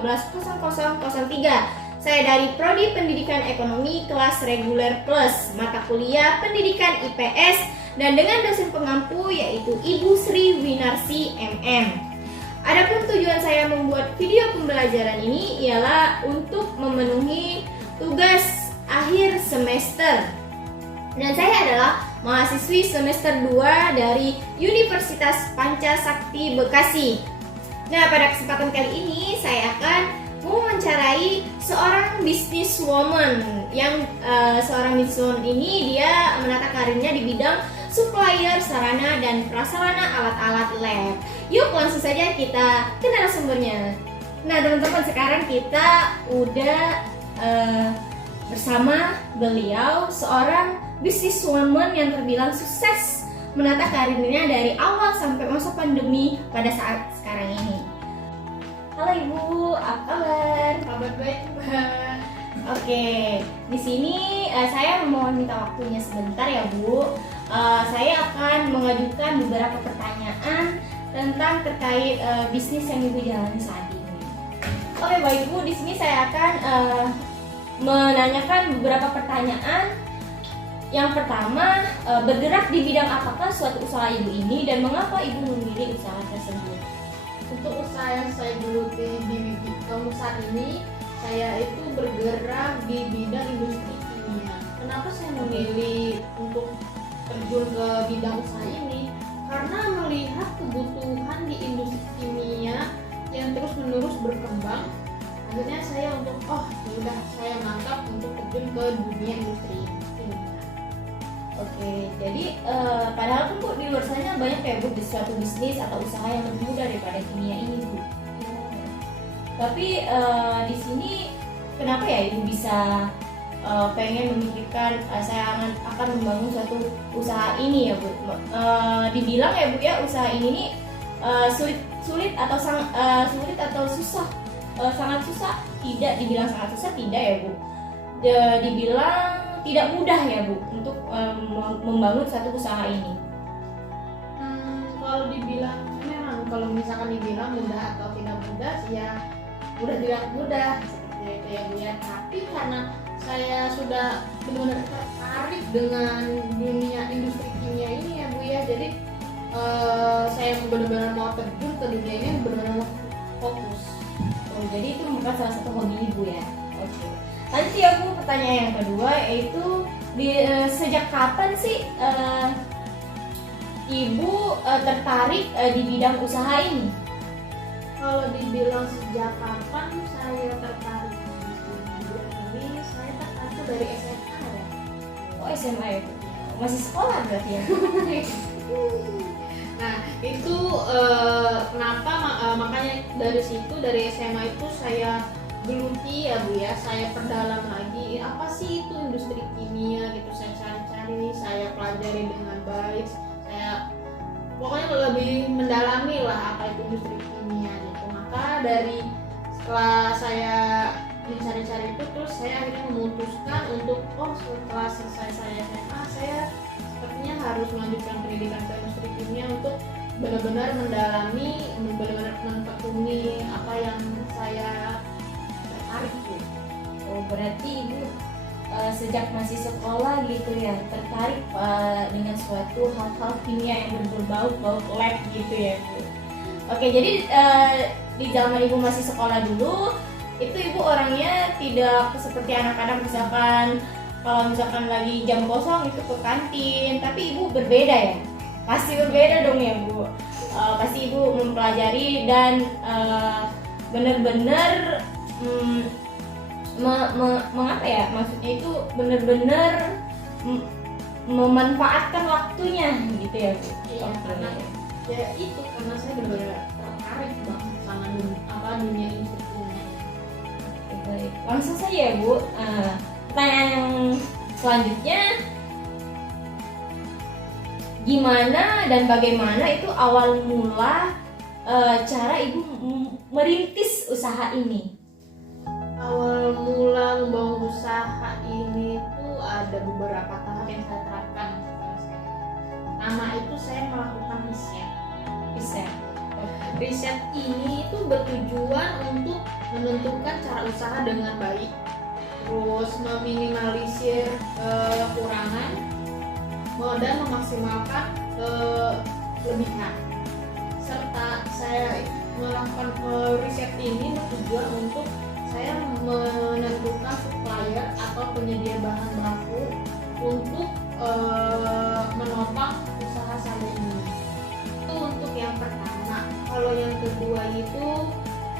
150003. Saya dari Prodi Pendidikan Ekonomi kelas reguler plus mata kuliah Pendidikan IPS dan dengan dosen pengampu yaitu Ibu Sri Winarsi MM. Adapun tujuan saya membuat video pembelajaran ini ialah untuk memenuhi tugas akhir semester. Dan saya adalah mahasiswi semester 2 dari Universitas Pancasakti Bekasi. Nah, pada kesempatan kali ini saya akan mewawancarai seorang businesswoman yang seorang businesswoman ini dia menata karirnya di bidang supplier sarana dan prasarana alat-alat lab. Yuk langsung saja kita ke narasumbernya. Nah teman-teman, sekarang kita udah bersama beliau, seorang businesswoman yang terbilang sukses menata karirnya dari awal sampai masa pandemi pada saat sekarang ini. Halo Ibu, apa kabar? Kabar baik, Mbak. Oke, di sini saya mohon minta waktunya sebentar ya Bu. Saya akan mengajukan beberapa pertanyaan tentang terkait bisnis yang Ibu jalani saat ini. Oke baik Bu, di sini saya akan menanyakan beberapa pertanyaan. Yang pertama, bergerak di bidang apakah suatu usaha Ibu ini dan mengapa Ibu memilih usaha tersebut? Untuk usaha yang saya geluti di saat ini, saya itu bergerak di bidang industri kimia. Kenapa saya memilih untuk terjun ke bidang usaha ini? Karena melihat kebutuhan di industri kimia yang terus-menerus berkembang, akhirnya saya sudah saya mantap untuk terjun ke dunia industri kimia. Oke, jadi padahal kan Bu di luar sana banyak ya Bu di suatu bisnis atau usaha yang lebih mudah daripada kimia ini Bu. Tapi di sini kenapa ya Ibu bisa pengen memikirkan saya akan membangun suatu usaha ini ya Bu? Dibilang ya Bu ya usaha ini nih sulit atau susah? Sangat susah? Tidak, dibilang sangat susah tidak ya Bu. Dibilang tidak mudah ya Bu untuk membangun satu usaha ini. Kalau dibilang memang kalau misalkan dibilang mudah atau tidak mudah sih ya mudah tidak mudah seperti itu ya Bu ya. Tapi karena saya sudah benar-benar tertarik dengan dunia industri kimia ini ya Bu ya, jadi saya benar-benar mau terjun ke dunia ini, benar-benar fokus. Oh, jadi itu bukan salah satu hobi Ibu ya. Oke. Nanti aku pertanyaan yang kedua yaitu sejak kapan sih Ibu tertarik di bidang usaha ini? Kalau dibilang sejak kapan saya tertarik di bidang ini, saya tertarik dari SMA ya. Oh SMA ya Bu? Masih sekolah berarti ya? Nah itu kenapa makanya dari situ, dari SMA itu saya geluti ya Bu ya, saya perdalam lagi apa sih itu industri kimia gitu, saya cari-cari, saya pelajari dengan baik, saya pokoknya lebih mendalami lah apa itu industri kimia gitu. Maka dari setelah saya mencari-cari itu, terus saya akhirnya memutuskan untuk setelah selesai saya SMA, saya sepertinya harus melanjutkan pendidikan ke industri kimia untuk benar-benar mendalami, benar-benar mentekuni apa yang saya tertarik gitu. Oh berarti Ibu sejak masih sekolah gitu ya tertarik dengan suatu hal-hal kimia yang berbau lab gitu ya Bu. Oke, jadi di zaman Ibu masih sekolah dulu itu Ibu orangnya tidak seperti anak-anak misalkan kalau misalkan lagi jam kosong itu ke kantin, tapi Ibu berbeda ya? Pasti berbeda dong ya Bu. Pasti Ibu mempelajari dan benar-benar mengapa ya? Maksudnya itu benar-benar memanfaatkan waktunya gitu ya Bu. Iya, karena ya itu karena saya benar-benar tertarik banget sama dunia industri kimia. Oke, baik. Langsung saja ya Bu. Pertanyaan yang selanjutnya, gimana dan bagaimana itu awal mula cara Ibu merintis usaha ini? Awal mula membangun usaha ini tuh ada beberapa tahap yang saya terapkan. Pertama itu saya melakukan riset. Riset ini itu bertujuan untuk menentukan cara usaha dengan baik, terus meminimalisir kekurangan dan memaksimalkan kelebihan. Serta saya melakukan riset ini bertujuan untuk saya menentukan supplier atau penyedia bahan baku untuk menopang usaha saya ini. Itu untuk yang pertama. Kalau yang kedua itu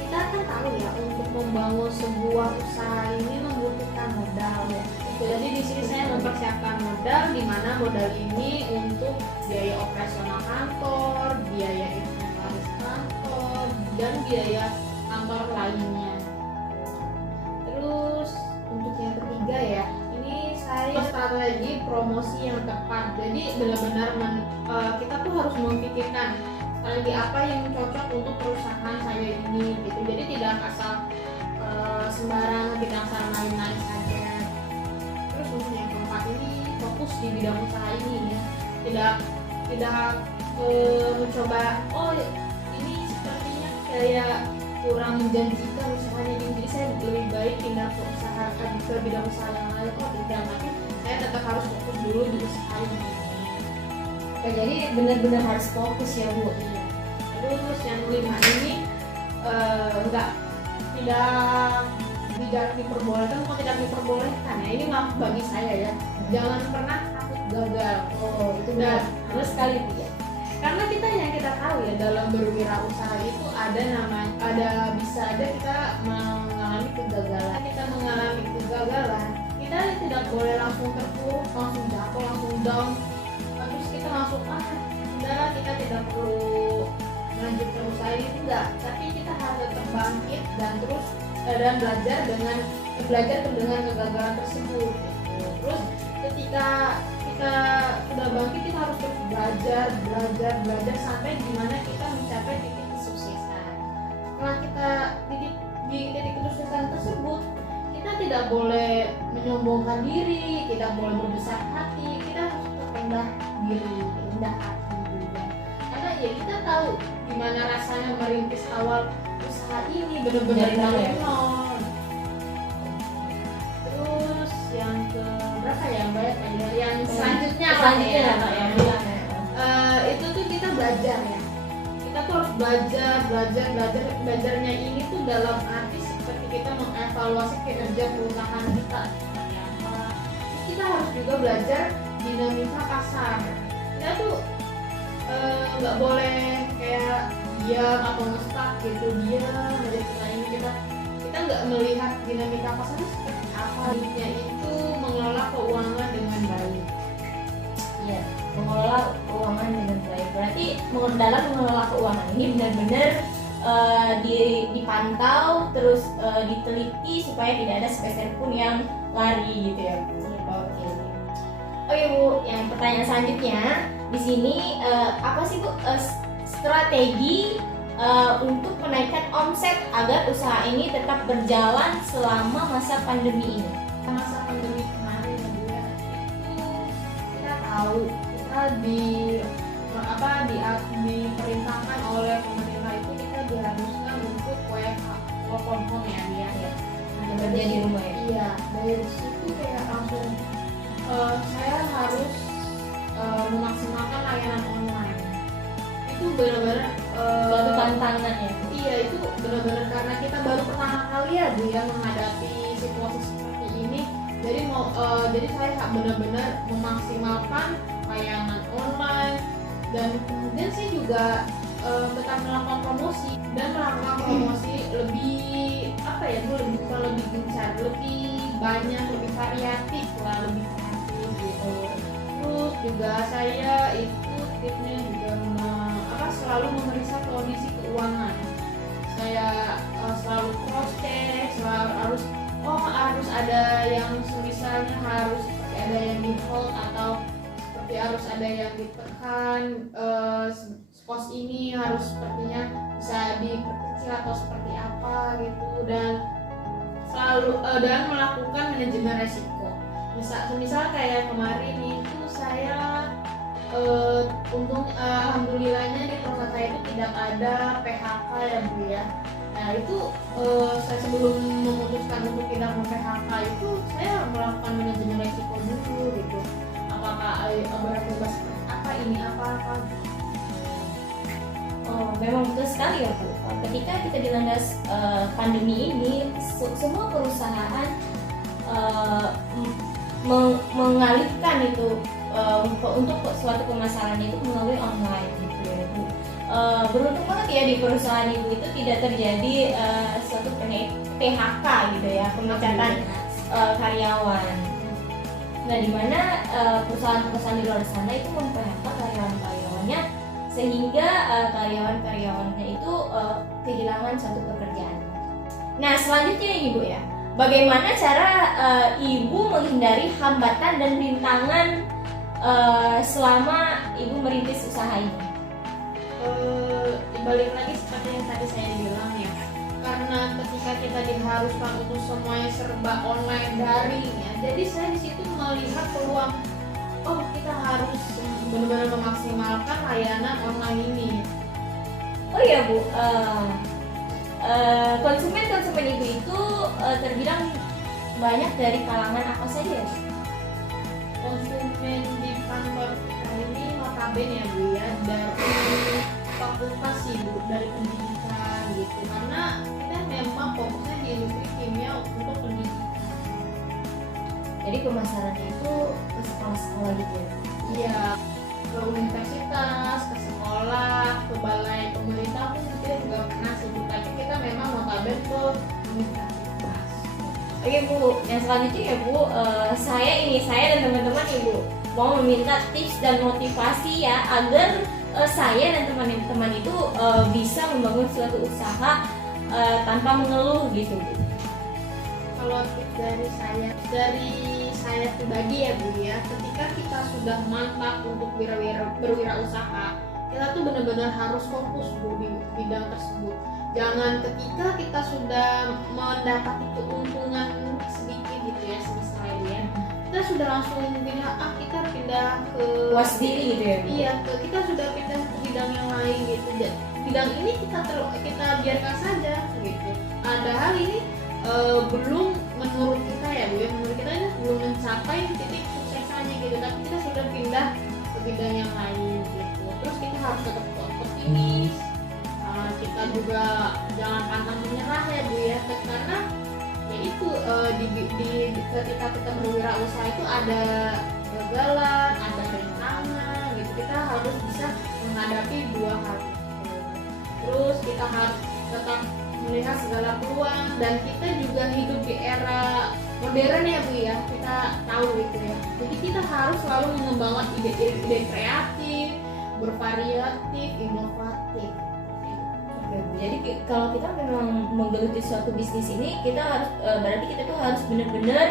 kita kan tahu ya, untuk membangun sebuah usaha ini membutuhkan modal ya. Jadi di sini saya mempersiapkan modal, di mana modal ini untuk biaya operasional kantor, biaya inventaris kantor, dan biaya kantor lainnya. Terus untuk yang ketiga ya, ini saya strategi promosi yang tepat. Jadi benar-benar kita tuh harus memikirkan strategi apa yang cocok untuk perusahaan saya ini gitu. Jadi tidak asal sembarangan, tidak asal main-main saja. Terus untuk yang keempat ini fokus di bidang usaha ini ya, tidak mencoba ini sepertinya kayak kurang menjanjikan usahanya ini, jadi saya lebih baik pindah ke usaha ke bidang usaha yang lain. Tidak, tapi saya tetap harus fokus dulu di usaha ini. Oke, jadi benar-benar harus fokus ya Bu. Iya. Terus yang kelima ini tidak diperbolehkan, kok tidak diperbolehkan ya, ini maaf bagi saya ya, jangan pernah takut gagal. Itu benar sekali Bu ya. Karena kita tahu ya, dalam berwirausaha itu bisa ada kita mengalami kegagalan. Kita mengalami kegagalan, kita tidak boleh langsung terpuruk, langsung jatuh, langsung down, terus kita langsung udahlah kita tidak perlu melanjutkan usaha ini, tidak. Tapi kita harus tetap bangkit dan terus dan belajar dengan kegagalan tersebut gitu. Terus ketika kita sudah bangkit, kita harus terus belajar sampai dimana kita mencapai titik kesuksesan. Setelah kita di titik kesuksesan tersebut, kita tidak boleh menyombongkan diri, tidak boleh berbesar hati, kita harus rendah diri, rendah hati juga. Karena ya kita tahu gimana rasanya merintis awal usaha ini, benar-benar dari nol. Terus yang ke berapa ya Mbak? Yang selanjutnya Mbak ya. Itu tuh kita belajar ya. Kita tuh harus belajarnya ini tuh dalam arti seperti kita mengevaluasi kinerja perusahaan kita seperti apa. Terus kita harus juga belajar dinamika pasar. Kita tuh nggak boleh kayak diam atau nge-stuck gitu, diam aja kita nggak melihat dinamika pasar seperti apa. Intinya itu mengelola keuangan dengan baik. Iya, mengelola keuangan dengan baik. Berarti dalam mengelola keuangan ini benar-benar dipantau, terus diteliti supaya tidak ada sepeser pun yang lari gitu ya Bu. Oke Bu, yang pertanyaan selanjutnya di sini apa sih Bu strategi untuk menaikkan omset agar usaha ini tetap berjalan selama masa pandemi ini? Masa pandemi kemarin ya, itu kita tahu kita diperintahkan oleh pemerintah itu kita diharuskan untuk WFH, work from home ya dia ya. Kerja di rumah ya. Iya, dari situ kayak langsung saya harus memaksimalkan layanan online. Itu benar-benar suatu tantangan ya. Iya, itu benar-benar karena kita baru pertama kali ya Bu ya menghadapi situasi seperti ini. Jadi saya benar-benar memaksimalkan layanan online, dan kemudian saya juga tetap melakukan promosi lebih lebih gencar, lebih banyak, lebih variatif lah, lebih kreatif gitu. Terus juga saya itu tipsnya juga selalu memeriksa kondisi keuangan. Saya selalu cross check, selalu harus ada yang misalnya harus seperti ada yang di hold atau seperti harus ada yang ditekan, pos ini harus sepertinya bisa diperkecil atau seperti apa gitu, dan selalu dan melakukan manajemen resiko. Misal kayak kemarin itu saya alhamdulillahnya di perusahaan saya itu tidak ada PHK ya Bu ya. Nah itu saya sebelum memutuskan untuk tidak PHK itu saya melakukan manajemen resiko dulu gitu. Apakah berapa apa ini apa. Oh, memang betul sekali ya Bu. Ketika kita dilanda pandemi ini, semua perusahaan mengalihkan itu untuk suatu pemasaran itu melalui online gitu ya Bu. Beruntung banget ya di perusahaan ibu itu tidak terjadi suatu PHK gitu ya, pemecatan karyawan. Nah, di mana perusahaan-perusahaan di luar sana itu mem-PHK karyawan-karyawannya sehingga karyawan-karyawannya itu kehilangan suatu pekerjaan. Nah, selanjutnya ini Bu ya, bagaimana cara ibu menghindari hambatan dan rintangan selama ibu merintis usaha ini? Balik lagi seperti yang tadi saya bilang ya, karena ketika kita diharuskan untuk semuanya serba online daring ya, jadi saya di situ melihat peluang, oh kita harus benar-benar memaksimalkan layanan online ini. Oh iya Bu, konsumen ibu itu terbilang banyak dari kalangan apa saja ya? Konsumen di kantor kita ini notabene ya Bu ya, dari fakultas sih Bu, dari pendidikan gitu, karena kita memang fokusnya di industri kimia untuk pendidikan. Jadi pemasarannya itu ke sekolah-sekolah gitu ya? Iya, ke universitas, ke sekolah, ke balai pemerintah pun kita juga pernah sih, tapi kita memang notabene ke universitas. Oke Bu, yang selanjutnya ya Bu, saya dan teman-teman Ibu mau meminta tips dan motivasi ya agar saya dan teman-teman itu bisa membangun suatu usaha tanpa mengeluh gitu Bu. Kalau tips dari saya pribadi ya Bu ya, ketika kita sudah mantap untuk berwirausaha, kita tuh benar-benar harus fokus Bu di bidang tersebut. Jangan ketika kita sudah mendapati keuntungan sedikit gitu ya, misalnya ya, kita sudah langsung kita pindah ke puas diri gitu ya Bu? Iya, kita sudah pindah ke bidang yang lain gitu. Bidang ini kita biarkan saja gitu. Padahal ini belum menurut kita ya Bu ya, menurut kita ini belum mencapai titik suksesannya gitu, tapi kita sudah pindah ke bidang yang lain gitu. Terus kita harus tetap optimis, kita juga jangan pantang menyerah ya Bu ya, karena ya itu ketika kita berwirausaha itu ada kegagalan, ada rintangan gitu, kita harus bisa menghadapi dua hal itu. Terus kita harus tetap melihat segala peluang, dan kita juga hidup di era modern ya Bu ya, kita tahu gitu ya. Jadi kita harus selalu mengembangkan ide-ide kreatif, bervariatif, inovatif. Oke Bu, jadi kalau kita memang menggeluti suatu bisnis ini, kita harus berarti kita tuh harus benar-benar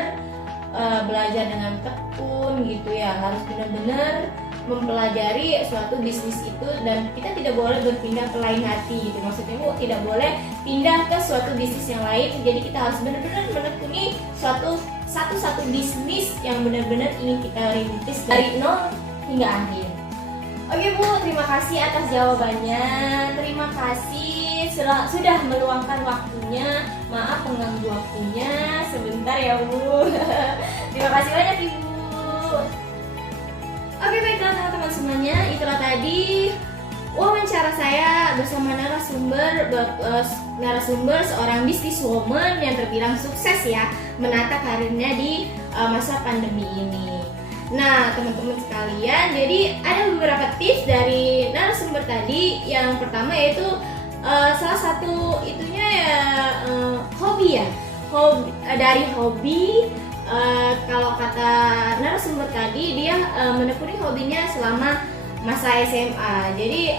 belajar dengan tekun gitu ya, harus benar-benar mempelajari suatu bisnis itu, dan kita tidak boleh berpindah ke lain hati gitu. Maksudnya Bu, tidak boleh pindah ke suatu bisnis yang lain. Jadi kita harus benar-benar menekuni satu bisnis yang benar-benar ingin kita rintis dari nol hingga akhir. Oke Bu, terima kasih atas jawabannya. Terima kasih sudah meluangkan waktunya. Maaf mengganggu waktunya sebentar ya Bu. Terima kasih banyak Ibu. Oke, baiklah teman-teman semuanya, itulah tadi wawancara saya bersama narasumber seorang businesswoman yang terbilang sukses ya menata karirnya di masa pandemi ini. Nah, teman-teman sekalian, jadi ada beberapa tips dari narasumber tadi. Yang pertama yaitu salah satu itunya ya hobi ya. Dari hobi, kalau kata narasumber tadi, dia menekuni hobinya selama masa SMA. Jadi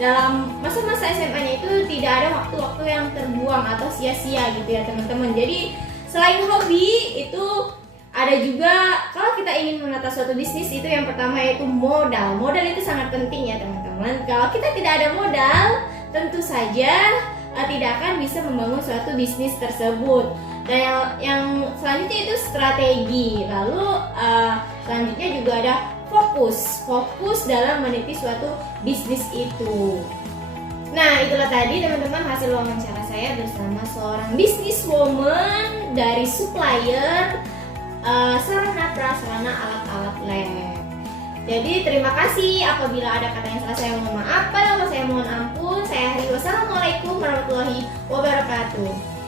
dalam masa-masa SMA-nya itu tidak ada waktu-waktu yang terbuang atau sia-sia gitu ya teman-teman. Jadi selain hobi itu ada juga, kalau kita ingin menata suatu bisnis itu yang pertama yaitu modal. Modal itu sangat penting ya teman-teman. Kalau kita tidak ada modal, tentu saja tidak akan bisa membangun suatu bisnis tersebut. Dan yang selanjutnya itu strategi. Lalu selanjutnya juga ada fokus dalam meniti suatu bisnis itu. Nah, itulah tadi teman-teman hasil wawancara saya bersama seorang businesswoman dari supplier sarana prasarana alat-alat lab. Jadi terima kasih, apabila ada kata yang salah saya mohon maaf, kalau saya mohon ampun. Saya akhiri, wassalamualaikum warahmatullahi wabarakatuh.